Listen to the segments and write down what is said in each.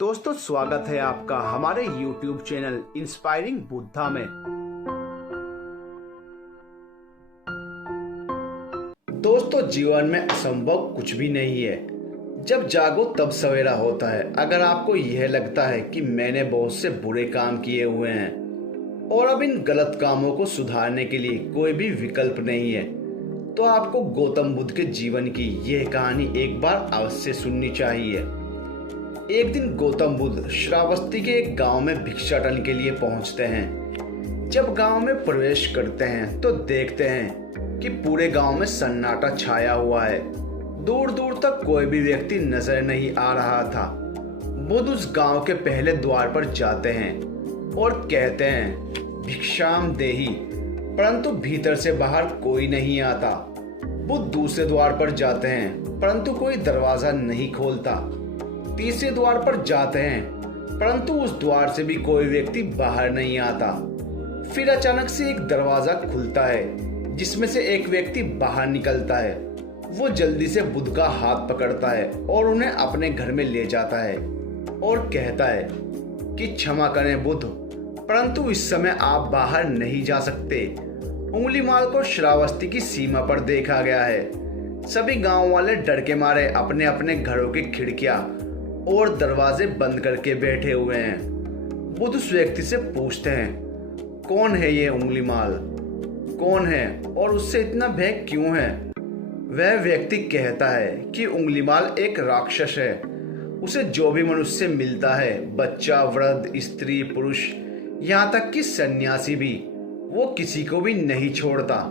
दोस्तों, स्वागत है आपका हमारे YouTube चैनल इंस्पायरिंग बुद्धा में। दोस्तों, जीवन में असंभव कुछ भी नहीं है। जब जागो तब सवेरा होता है। अगर आपको यह लगता है कि मैंने बहुत से बुरे काम किए हुए हैं और अब इन गलत कामों को सुधारने के लिए कोई भी विकल्प नहीं है, तो आपको गौतम बुद्ध के जीवन की यह कहानी एक बार अवश्य सुननी चाहिए। एक दिन गौतम बुद्ध श्रावस्ती के एक गांव में भिक्षाटन के लिए पहुंचते हैं। जब गांव में प्रवेश करते हैं तो देखते हैं कि पूरे गांव में सन्नाटा छाया हुआ है। दूर दूर तक कोई भी व्यक्ति नजर नहीं आ रहा था। बुद्ध उस गांव के पहले द्वार पर जाते हैं और कहते हैं, भिक्षाम देहि, परंतु भीतर से बाहर कोई नहीं आता। बुद्ध दूसरे द्वार पर जाते हैं, परंतु कोई दरवाजा नहीं खोलता। तीसरे द्वार पर जाते हैं, परंतु उस द्वार से भी कोई व्यक्ति बाहर नहीं आता। फिर अचानक से एक दरवाजा खुलता है, जिसमें से एक व्यक्ति बाहर निकलता है। वो जल्दी से बुद्ध का हाथ पकड़ता है और उन्हें अपने घर में ले जाता है और कहता है कि क्षमा करें बुद्ध, परंतु इस समय आप बाहर नहीं जा सकते। उंगलीमाल को श्रावस्ती की सीमा पर देखा गया है। सभी गांव वाले डर के मारे अपने अपने घरों की खिड़कियां और दरवाजे बंद करके बैठे हुए हैं। बुद्ध उस व्यक्ति से पूछते हैं, कौन है ये उंगलीमाल, कौन है और उससे इतना भय क्यों है? वह व्यक्ति कहता है कि उंगलीमाल एक राक्षस है। उसे जो भी मनुष्य मिलता है, बच्चा, वृद्ध, स्त्री, पुरुष, यहाँ तक कि सन्यासी भी, वो किसी को भी नहीं छोड़ता।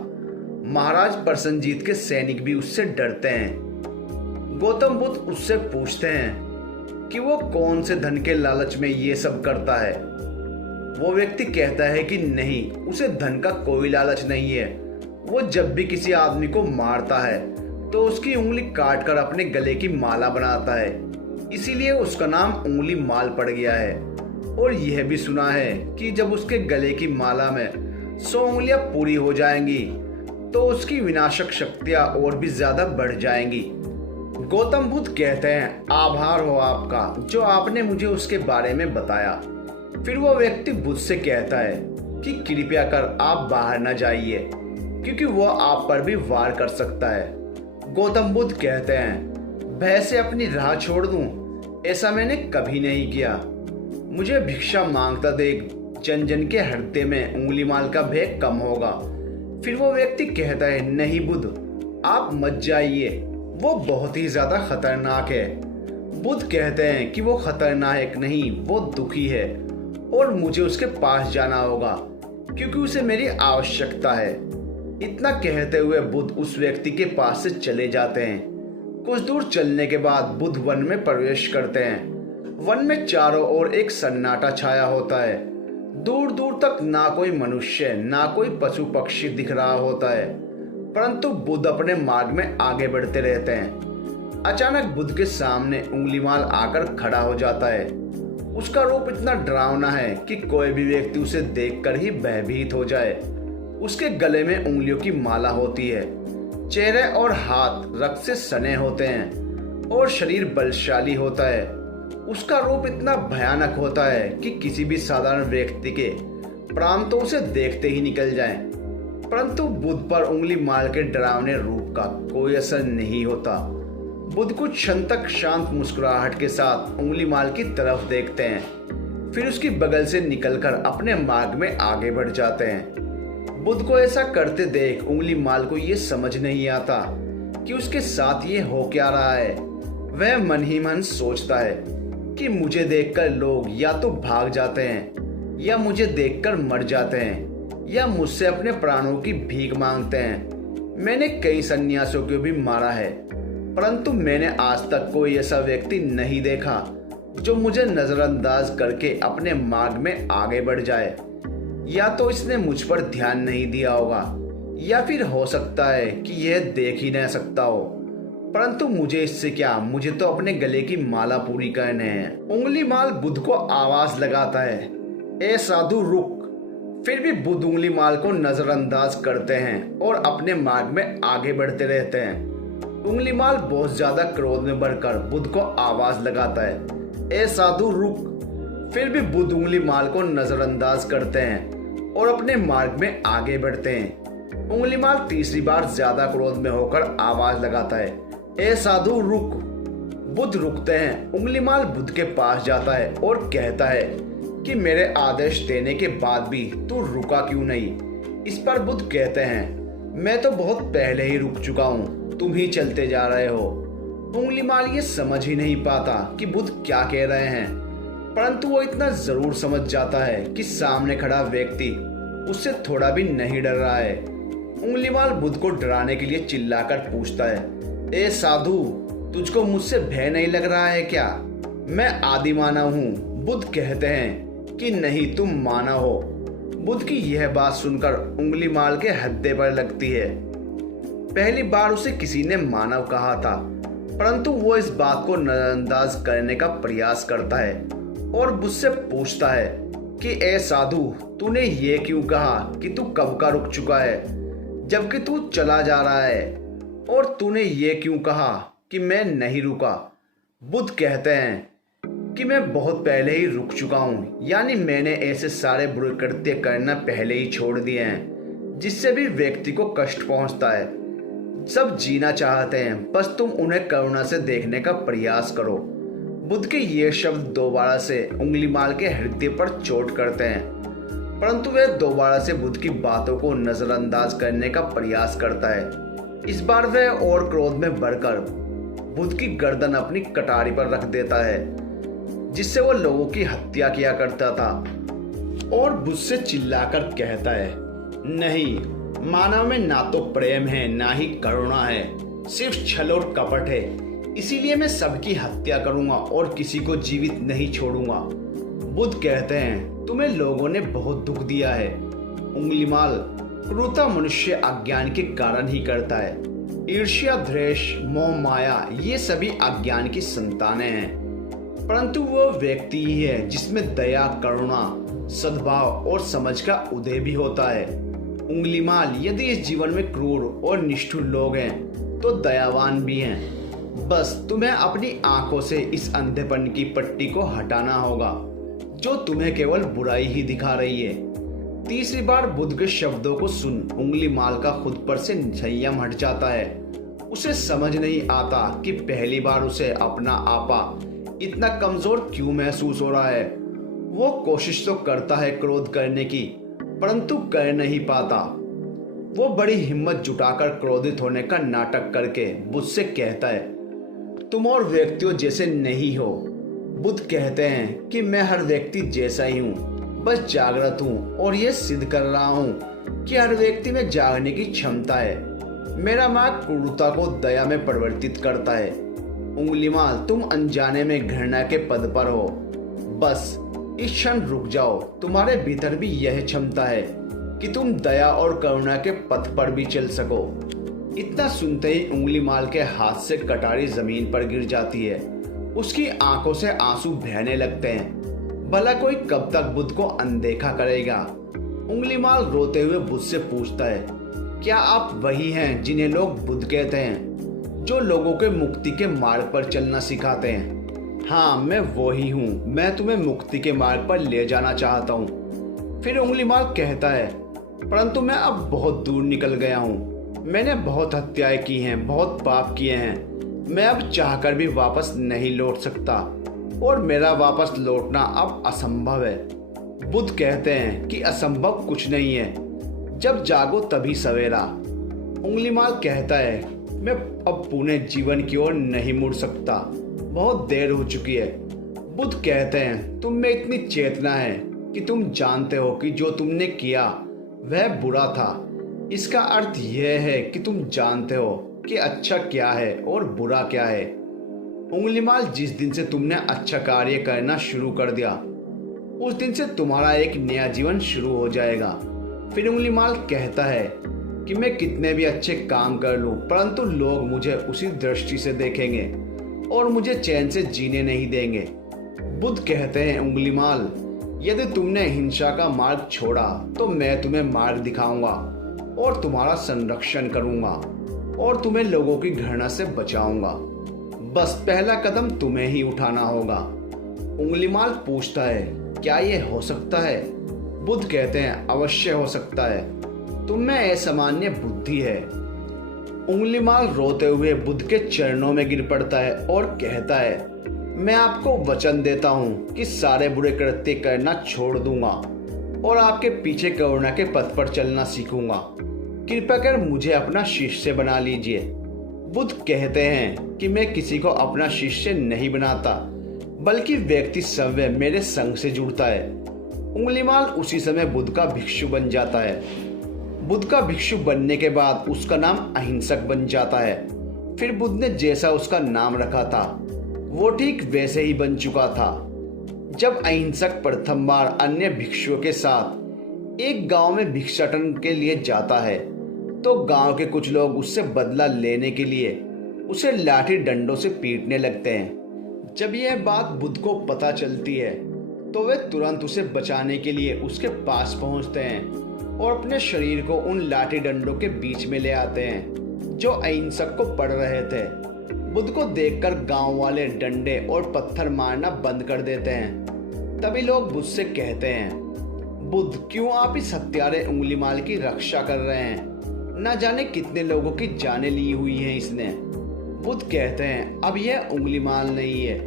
महाराज प्रसन्नजीत के सैनिक भी उससे डरते हैं। गौतम बुद्ध उससे पूछते हैं कि वो कौन से धन के लालच में ये सब करता है। वो व्यक्ति कहता है कि नहीं, उसे धन का कोई लालच नहीं है। वो जब भी किसी आदमी को मारता है तो उसकी उंगली काट कर अपने गले की माला बनाता है, इसीलिए उसका नाम उंगली माल पड़ गया है। और यह भी सुना है कि जब उसके गले की माला में 100 उंगलियां पूरी हो जाएंगी तो उसकी विनाशक शक्तियां और भी ज्यादा बढ़ जाएंगी। गौतम बुद्ध कहते हैं, आभार हो आपका जो आपने मुझे उसके बारे में बताया। फिर वो व्यक्ति बुद्ध से कहता है कि कृपया कर आप बाहर न जाइए, क्योंकि वो आप पर भी वार कर सकता है। गौतम बुद्ध कहते हैं, भय से अपनी राह छोड़ दूं, ऐसा मैंने कभी नहीं किया। मुझे भिक्षा मांगता देख जन जन के हृदय में उंगलीमाल का भय कम होगा। फिर वो व्यक्ति कहता है, नहीं बुद्ध, आप मत जाइए, वो बहुत ही ज्यादा खतरनाक है। बुद्ध कहते हैं कि वो खतरनाक नहीं, वो दुखी है और मुझे उसके पास जाना होगा क्योंकि उसे मेरी आवश्यकता है। इतना कहते हुए बुद्ध उस व्यक्ति के पास से चले जाते हैं। कुछ दूर चलने के बाद बुद्ध वन में प्रवेश करते हैं। वन में चारों ओर एक सन्नाटा छाया होता है। दूर दूर तक ना कोई मनुष्य, ना कोई पशु पक्षी दिख रहा होता है, परंतु बुद्ध अपने मार्ग में आगे बढ़ते रहते हैं। अचानक बुद्ध के सामने उंगलीमाल आकर खड़ा हो जाता है। उसका रूप इतना डरावना है कि कोई भी व्यक्ति उसे देखकर ही भयभीत हो जाए। उसके गले में उंगलियों की माला होती है। चेहरे और हाथ रक्त से सने होते हैं और शरीर बलशाली होता है। उसका रूप इतना भयानक होता है कि किसी भी साधारण व्यक्ति के प्राण तो उसे देखते ही निकल जाएं। परंतु बुद्ध पर उंगलीमाल के डरावने रूप का कोई असर नहीं होता। बुद्ध कुछ क्षण तक शांत मुस्कुराहट के साथ उंगलीमाल की तरफ देखते हैं, फिर उसकी बगल से निकलकर अपने मार्ग में आगे बढ़ जाते हैं। बुद्ध को ऐसा करते देख उंगलीमाल को ये समझ नहीं आता कि उसके साथ ये हो क्या रहा है। वह मन ही मन सोचता है कि मुझे देखकर लोग या तो भाग जाते हैं या मुझे देखकर मर जाते हैं या मुझसे अपने प्राणों की भीख मांगते हैं। मैंने कई सन्यासियों को भी मारा है, परंतु मैंने आज तक कोई ऐसा व्यक्ति नहीं देखा जो मुझे नजरअंदाज करके अपने मार्ग में आगे बढ़ जाए। या तो इसने मुझ पर ध्यान नहीं दिया होगा, या फिर हो सकता है कि यह देख ही नहीं सकता हो, परंतु मुझे इससे क्या, मुझे तो अपने गले की माला पूरी करने हैं। उंगलीमाल बुद्ध को आवाज लगाता है, ए साधु रुक। फिर भी बुद्ध उंगलीमाल को नजरअंदाज करते हैं और अपने मार्ग में आगे बढ़ते रहते हैं। उंगलीमाल बहुत ज्यादा क्रोध में भरकर बुद्ध को आवाज लगाता है, ए साधु रुक। फिर भी बुद्ध उंगलीमाल को नजरअंदाज करते हैं और अपने मार्ग में आगे बढ़ते हैं। उंगलीमाल तीसरी बार ज्यादा क्रोध में होकर आवाज लगाता है, ए साधु रुक। बुद्ध रुकते हैं। उंगलीमाल बुद्ध के पास जाता है और कहता है कि मेरे आदेश देने के बाद भी तू रुका क्यों नहीं। इस पर बुद्ध कहते हैं, मैं तो बहुत पहले ही रुक चुका हूँ, तुम ही चलते जा रहे हो। उंगलीमाल ये समझ ही नहीं पाता कि बुद्ध क्या कह रहे हैं, परंतु वो इतना जरूर समझ जाता है कि सामने खड़ा व्यक्ति उससे थोड़ा भी नहीं डर रहा है। उंगलीमाल बुद्ध को डराने के लिए चिल्लाकर पूछता है, ए साधु, तुझको मुझसे भय नहीं लग रहा है क्या? मैं आदि मानव हूँ। बुद्ध कहते हैं कि नहीं, तुम मानव हो। बुद्ध की यह बात सुनकर उंगलीमाल के हृदय पर लगती है। पहली बार उसे किसी ने मानव कहा था, परंतु वो इस बात को नजरअंदाज करने का प्रयास करता है और बुद्ध से पूछता है कि ए साधु, तूने ये क्यों कहा कि तू कब का रुक चुका है जबकि तू चला जा रहा है, और तूने ये क्यों कहा कि मैं नहीं रुका? बुद्ध कहते हैं कि मैं बहुत पहले ही रुक चुका हूँ, यानी मैंने ऐसे सारे बुरे कृत्य करना पहले ही छोड़ दिए हैं जिससे भी व्यक्ति को कष्ट पहुँचता है। सब जीना चाहते हैं, बस तुम उन्हें करुणा से देखने का प्रयास करो। बुद्ध के ये शब्द दोबारा से उंगलीमाल के हृदय पर चोट करते हैं, परंतु वह दोबारा से बुद्ध की बातों को नजरअंदाज करने का प्रयास करता है। इस बार वह और क्रोध में भरकर बुद्ध की गर्दन अपनी कटारी पर रख देता है, जिससे वो लोगों की हत्या किया करता था, और बुद्ध से चिल्लाकर कहता है, नहीं, मानव में ना तो प्रेम है ना ही करुणा है, सिर्फ छल और कपट है। इसीलिए मैं सबकी हत्या करूंगा और किसी को जीवित नहीं छोड़ूंगा। बुद्ध कहते हैं, तुम्हें लोगों ने बहुत दुख दिया है। उंगलीमाल, क्रूरता मनुष्य अज्ञान के कारण ही करता है। ईर्ष्या, द्वेष, मोह, माया, ये सभी अज्ञान की संतानें हैं, परंतु वो व्यक्ति ही है जिसमें दया, करुणा, सद्भाव और समझ का उदय भी होता है। उंगलीमाल, यदि इस जीवन में क्रूर और निष्ठुर लोग हैं तो दयावान भी हैं। बस तुम्हें अपनी आंखों से इस अंधेपन की पट्टी को हटाना होगा जो तुम्हें केवल बुराई ही दिखा रही है। तीसरी बार बुद्ध के शब्दों को सुन उंगलीमाल का खुद पर से संयम हट जाता है। उसे समझ नहीं आता कि पहली बार उसे अपना आपा इतना कमजोर क्यों महसूस हो रहा है। वो कोशिश तो करता है क्रोध करने की, परंतु कर नहीं पाता। वो बड़ी हिम्मत जुटाकर क्रोधित होने का नाटक करके बुद्ध से कहता है, तुम और व्यक्तियों जैसे नहीं हो। बुद्ध कहते हैं कि मैं हर व्यक्ति जैसा ही हूँ, बस जागृत हूँ और ये सिद्ध कर रहा हूँ कि हर व्यक्ति में जागने की क्षमता है। मेरा मार्ग क्रूरता को दया में परिवर्तित करता है। उंगलीमाल, तुम अनजाने में घृणा के पद पर हो। बस इस क्षण रुक जाओ। तुम्हारे भीतर भी यह क्षमता है कि तुम दया और करुणा के पथ पर भी चल सको। इतना सुनते ही उंगलीमाल के हाथ से कटारी जमीन पर गिर जाती है। उसकी आंखों से आंसू बहने लगते हैं। भला कोई कब तक बुद्ध को अनदेखा करेगा? उंगलीमाल रोते हुए बुद्ध से पूछता है, क्या आप वही हैं जिन्हें लोग बुद्ध कहते हैं, जो लोगों के मुक्ति के मार्ग पर चलना सिखाते हैं? हाँ, मैं वही हूँ। मैं तुम्हें मुक्ति के मार्ग पर ले जाना चाहता हूँ। फिर उंगलीमाल कहता है, परंतु मैं अब बहुत दूर निकल गया हूँ। मैंने बहुत हत्याएं की हैं, बहुत पाप किए हैं। मैं अब चाहकर भी वापस नहीं लौट सकता और मेरा वापस लौटना अब असंभव है। बुद्ध कहते हैं कि असंभव कुछ नहीं है, जब जागो तभी सवेरा। उंगलीमाल कहता है, मैं अब पुणे जीवन की ओर नहीं मुड़ सकता, बहुत देर हो चुकी है। बुद्ध कहते हैं, तुम में इतनी चेतना है कि तुम जानते हो कि जो तुमने किया वह बुरा था। इसका अर्थ यह है कि तुम जानते हो कि अच्छा क्या है और बुरा क्या है। उंगलीमाल, जिस दिन से तुमने अच्छा कार्य करना शुरू कर दिया उस दिन से तुम्हारा एक नया जीवन शुरू हो जाएगा। फिर उंगलीमाल कहता है कि मैं कितने भी अच्छे काम कर लूं, परंतु लोग मुझे उसी दृष्टि से देखेंगे और मुझे चैन से जीने नहीं देंगे। बुद्ध कहते हैं, उंगलीमाल, यदि तुमने हिंसा का मार्ग छोड़ा तो मैं तुम्हें मार्ग दिखाऊंगा और तुम्हारा संरक्षण करूंगा और तुम्हें लोगों की घृणा से बचाऊंगा। बस पहला कदम तुम्हें ही उठाना होगा। उंगलीमाल पूछता है, क्या ये हो सकता है? बुद्ध कहते हैं, अवश्य हो सकता है, तुम में असामान्य बुद्धि है। उंगलीमाल रोते हुए बुद्ध के चरणों में गिर पड़ता है और कहता है, मैं आपको वचन देता हूँ कि सारे बुरे कृत्य करना छोड़ दूंगा और आपके पीछे करुणा के पथ पर चलना सीखूंगा। कृपया कर मुझे अपना शिष्य बना लीजिए। बुद्ध कहते हैं कि मैं किसी को अपना शिष्य नहीं बनाता, बल्कि व्यक्ति स्वयं मेरे संग से जुड़ता है। उंगलीमाल उसी समय बुद्ध का भिक्षु बन जाता है। बुद्ध का भिक्षु बनने के बाद उसका नाम अहिंसक बन जाता है। फिर बुद्ध ने जैसा उसका नाम रखा था वो ठीक वैसे ही बन चुका था। जब अहिंसक प्रथम बार अन्य भिक्षुओं के साथ एक गांव में भिक्षाटन के लिए जाता है तो गांव के कुछ लोग उससे बदला लेने के लिए उसे लाठी डंडों से पीटने लगते हैं। जब यह बात बुद्ध को पता चलती है तो वे तुरंत उसे बचाने के लिए उसके पास पहुंचते हैं और अपने शरीर को उन लाठी डंडों के बीच में ले आते हैं जो अहिंसक को पड़ रहे थे। बुद्ध को देखकर गांव वाले डंडे और पत्थर मारना बंद कर देते हैं। तभी लोग बुद्ध से कहते हैं, बुद्ध, क्यों आप इस हत्यारे उंगलीमाल की रक्षा कर रहे हैं? न जाने कितने लोगों की जानें ली हुई हैं इसने। बुद्ध कहते हैं, अब यह उंगलीमाल नहीं है,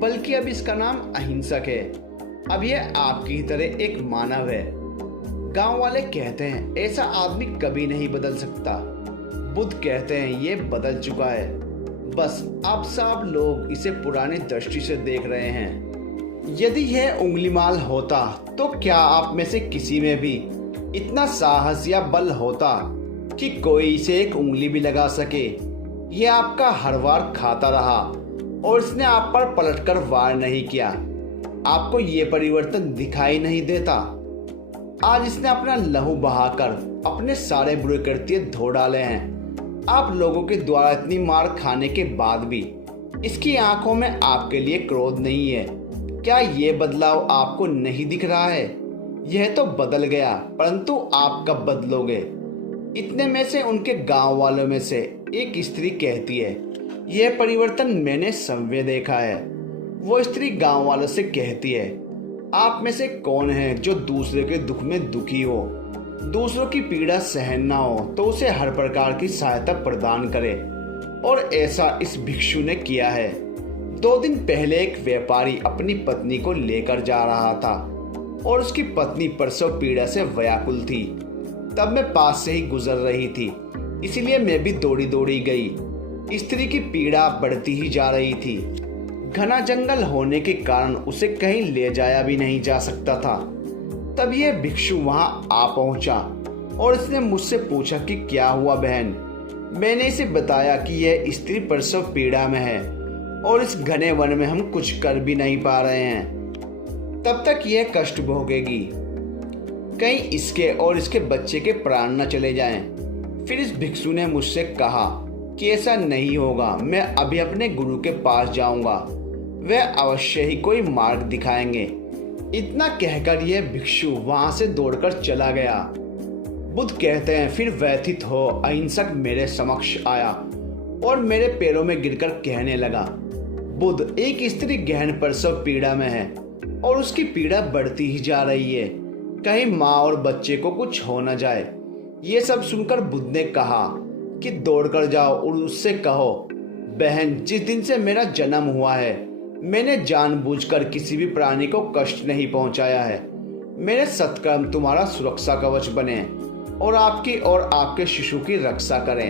बल्कि अब इसका नाम अहिंसक है। अब यह आपकी ही तरह एक मानव है। गांव वाले कहते हैं, ऐसा आदमी कभी नहीं बदल सकता। बुद्ध कहते हैं, ये बदल चुका है, बस अब सब लोग इसे पुरानी दृष्टि से देख रहे हैं। यदि यह उंगलीमाल होता तो क्या आप में से किसी में भी इतना साहस या बल होता कि कोई इसे एक उंगली भी लगा सके? यह आपका हर वार खाता रहा और इसने आप पर पलटकर वार नहीं किया। आपको ये परिवर्तन दिखाई नहीं देता? आज इसने अपना लहू बहाकर अपने सारे बुरे कृत्य धो डाले हैं। आप लोगों के द्वारा इतनी मार खाने के बाद भी इसकी आंखों में आपके लिए क्रोध नहीं है। क्या ये बदलाव आपको नहीं दिख रहा है? यह तो बदल गया, परंतु आप कब बदलोगे? इतने में से उनके गांव वालों में से एक स्त्री कहती है, यह परिवर्तन मैंने स्वयं देखा है। वो स्त्री गांव वालों से कहती है, आप में से कौन है जो दूसरे के दुख में दुखी हो, दूसरों की पीड़ा सहन ना हो तो उसे हर प्रकार की सहायता प्रदान करे? और ऐसा इस भिक्षु ने किया है। 2 दिन पहले एक व्यापारी अपनी पत्नी को लेकर जा रहा था और उसकी पत्नी प्रसव पीड़ा से व्याकुल थी। तब मैं पास से ही गुजर रही थी, इसलिए मैं भी दौड़ी दौड़ी गई। स्त्री की पीड़ा बढ़ती ही जा रही थी। घना जंगल होने के कारण उसे कहीं ले जाया भी नहीं जा सकता था। तब यह भिक्षु वहां आ पहुंचा और इसने मुझसे पूछा कि क्या हुआ बहन। मैंने इसे बताया कि यह स्त्री प्रसव पीड़ा में है और इस घने वन में हम कुछ कर भी नहीं पा रहे हैं। तब तक यह कष्ट भोगेगी, कहीं इसके और इसके बच्चे के प्राण न चले जाएं। फिर इस भिक्षु ने मुझसे कहा कि ऐसा नहीं होगा, मैं अभी अपने गुरु के पास जाऊंगा, वह अवश्य ही कोई मार्ग दिखाएंगे। इतना कहकर यह भिक्षु वहां से दौड़कर चला गया। बुद्ध कहते हैं, फिर व्यथित हो अहिंसक मेरे समक्ष आया और मेरे पैरों में गिरकर कहने लगा, बुद्ध, एक स्त्री गहन प्रसव पीड़ा में है और उसकी पीड़ा बढ़ती ही जा रही है। कहीं माँ और बच्चे को कुछ हो न जाए। ये सब सुनकर बुद्ध ने कहा कि दौड़कर जाओ और उससे कहो, बहन, जिस दिन से मेरा जन्म हुआ है मैंने जानबूझकर किसी भी प्राणी को कष्ट नहीं पहुंचाया है। मेरे सत्कर्म तुम्हारा सुरक्षा कवच बने और आपकी और आपके शिशु की रक्षा करें।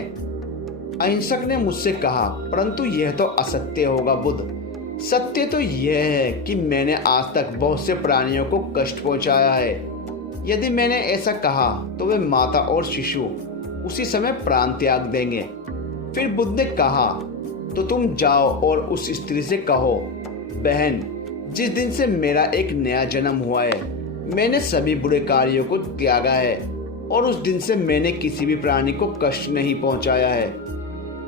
अहिंसक ने मुझसे कहा, परंतु यह तो असत्य होगा बुद्ध। सत्य तो यह है कि मैंने आज तक बहुत से प्राणियों को कष्ट पहुंचाया है। यदि मैंने ऐसा कहा तो वे माता और शिशु उसी समय प्राण त्याग देंगे। फिर बुद्ध ने कहा, तो तुम जाओ और उस स्त्री से कहो, बहन, जिस दिन से मेरा एक नया जन्म हुआ है मैंने सभी बुरे कार्यों को त्यागा है और उस दिन से मैंने किसी भी प्राणी को कष्ट नहीं पहुंचाया है।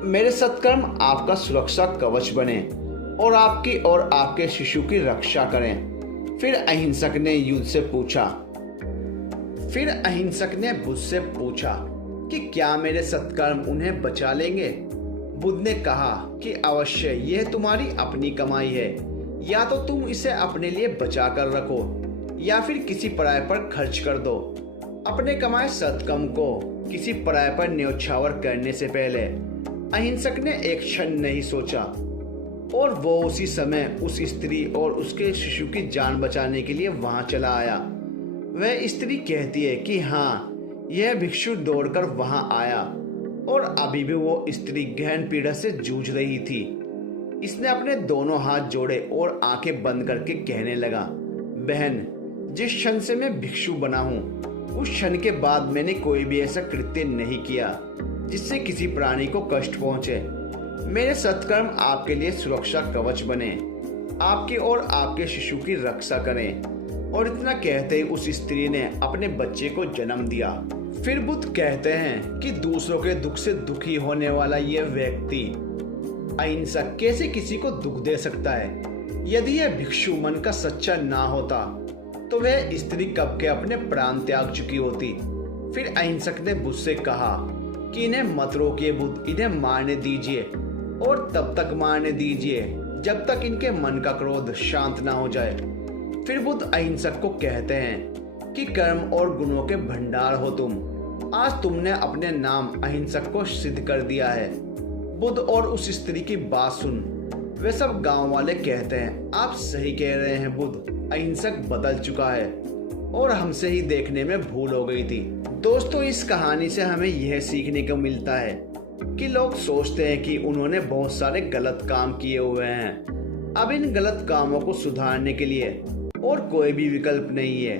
मेरे सत्कर्म आपका सुरक्षा कवच बने और आपकी और आपके शिशु की रक्षा करें। फिर अहिंसक ने बुद्ध से पूछा कि क्या मेरे सत्कर्म उन्हें बचा लेंगे? बुद्ध ने कहा कि अवश्य, यह तुम्हारी अपनी कमाई है, या तो तुम इसे अपने लिए बचा कर रखो या फिर किसी पराये पर खर्च कर दो। अपने कमाए सदकम को किसी पराये पर न्यौछावर करने से पहले अहिंसक ने एक क्षण नहीं सोचा और वो उसी समय उस स्त्री और उसके शिशु की जान बचाने के लिए वहां चला आया। वह स्त्री कहती है कि हाँ, यह भिक्षु दौड़कर वहां आया और अभी भी वो स्त्री गहन पीड़ा से जूझ रही थी। इसने अपने दोनों हाथ जोड़े और आंखें बंद करके कहने लगा, बहन, जिस क्षण से मैं भिक्षु बना हूँ उस क्षण के बाद मैंने कोई भी ऐसा कृत्य नहीं किया जिससे किसी प्राणी को कष्ट पहुंचे। मेरे सत्कर्म आपके लिए सुरक्षा कवच बने, आपके और आपके शिशु की रक्षा करें। और इतना कहते ही उस स्त्री ने अपने बच्चे को जन्म दिया। फिर बुद्ध कहते हैं कि दूसरों के दुख से दुखी होने वाला यह व्यक्ति अहिंसक कैसे किसी को दुख दे सकता है। यदि यह भिक्षु मन का सच्चा ना होता तो वह स्त्री कब के अपने प्राण त्याग चुकी होती। फिर अहिंसक ने बुद्ध से कहा कि इन्हें मत रोकिए बुद्ध, इन्हें मारने दीजिए और तब तक मारने दीजिए जब तक इनके मन का क्रोध शांत ना हो जाए। फिर बुद्ध अहिंसक को कहते हैं कि कर्म और गुणों के भंडार हो तुम, आज तुमने अपने नाम अहिंसक को सिद्ध कर दिया है। बुद्ध और उस स्त्री की बात सुन वे सब गांव वाले कहते हैं, आप सही कह रहे हैं बुद्ध, अहिंसक बदल चुका है और हमसे ही देखने में भूल हो गई थी। दोस्तों, इस कहानी से हमें यह सीखने को मिलता है कि लोग सोचते हैं कि उन्होंने बहुत सारे गलत काम किए हुए हैं, अब इन गलत कामों को सुधारने के लिए और कोई भी विकल्प नहीं है।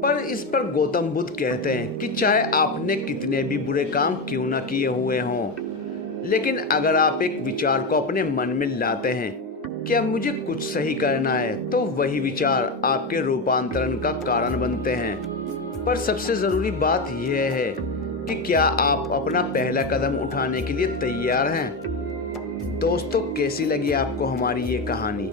पर इस पर गौतम बुद्ध कहते हैं कि चाहे आपने कितने भी बुरे काम क्यों ना किए हुए हों, लेकिन अगर आप एक विचार को अपने मन में लाते हैं कि अब मुझे कुछ सही करना है, तो वही विचार आपके रूपांतरण का कारण बनते हैं। पर सबसे जरूरी बात यह है कि क्या आप अपना पहला कदम उठाने के लिए तैयार हैं। दोस्तों, कैसी लगी आपको हमारी ये कहानी?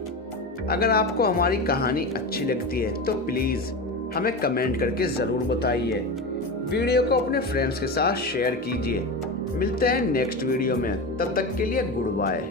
अगर आपको हमारी कहानी अच्छी लगती है तो प्लीज़ हमें कमेंट करके ज़रूर बताइए। वीडियो को अपने फ्रेंड्स के साथ शेयर कीजिए। मिलते हैं नेक्स्ट वीडियो में, तब तक के लिए गुड बाय।